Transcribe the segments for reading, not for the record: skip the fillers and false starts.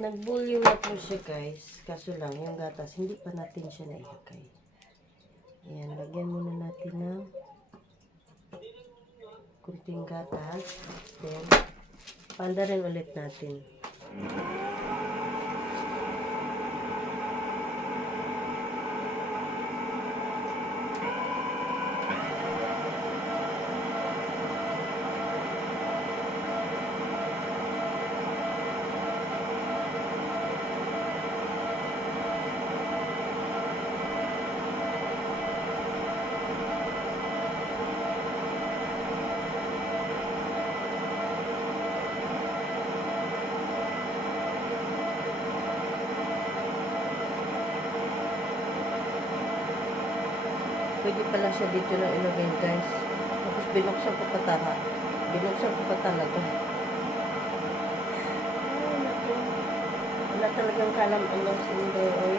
nag-boil na po siya guys. Kaso lang, yung gatas, hindi pa natin siya nailagay. Ayan, lagyan muna natin ng kunting gatas. Then, panda rin ulit natin. Pwede pala siya dito na ilagay guys. Tapos binuksan ko pa talaga. Binuksan ko pa talaga. Ay, naku. Wala talagang kalam ang sindo oy.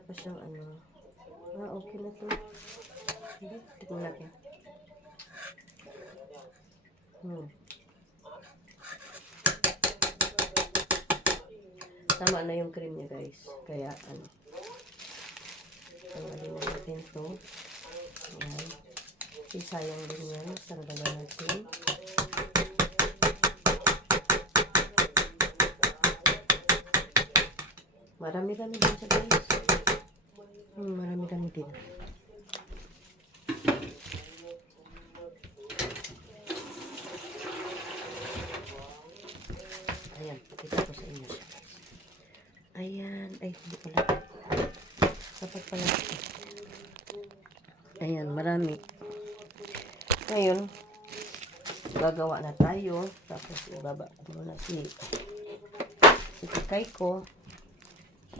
Pa siyang ano. Okay na to. Hindi, tignan natin. Tama na yung cream niya guys. Kaya ano. Tanggalin na natin to. Ayan. Sayang din yan. Tanggalan natin. Marami-rami din siya guys. Marami-rami din. Ayan, pakita ko sa inyo siya. Ayan, ay hindi pala. Sapat pala. Ayan, marami. Ngayon, gagawa na tayo. Tapos ibaba ko muna si tikay ko.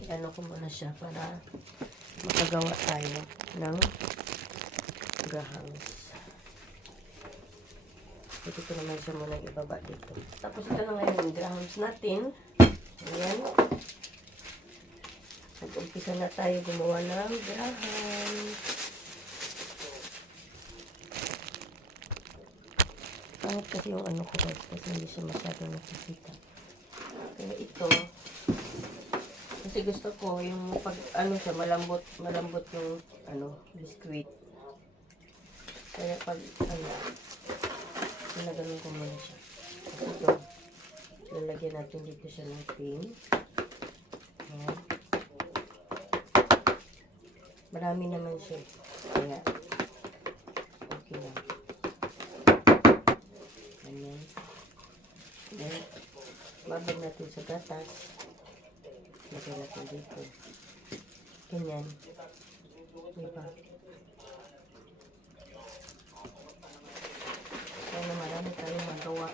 Ano ko muna siya para makagawa tayo ng grahams. Ito ko naman siya muna ibaba dito. Tapos ito na ngayon yung grahams natin. Ayan. Nag-umpisa na tayo gumawa ng grahams. Pangit kasi yung ano ko guys kasi hindi siya masyadong nasisita. Kaya ito kasi gusto ko yung pag ano siya malambot yung ano biscuit. Kaya pag ano ginaganon ko muna siya. Kasi ito lalagyan natin dito siya ng cream. Ayan. Marami naman siya. Kaya okay lang. Ayan. Then babag natin sa gatas. Lagay natin dito. Ganyan. Diba? Kaya marami tayong magawa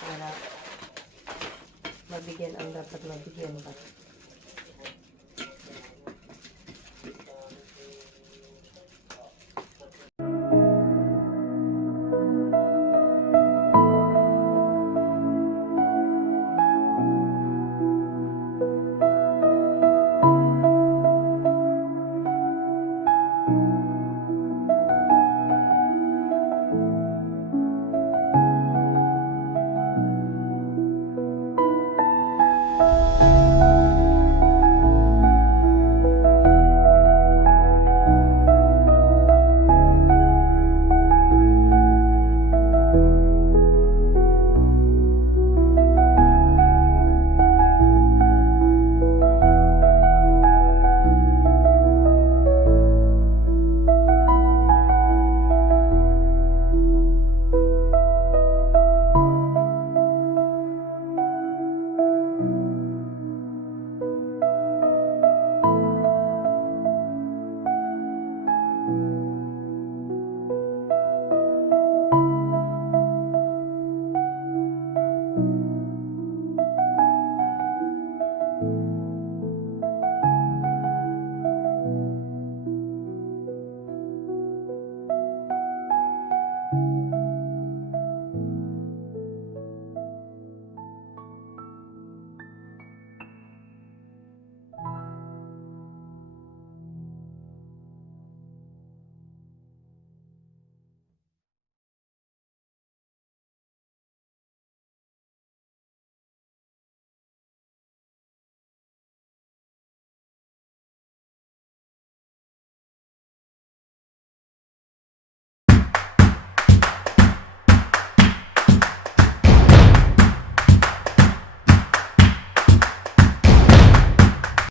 para mabigyan ang dapat mabigyan ba.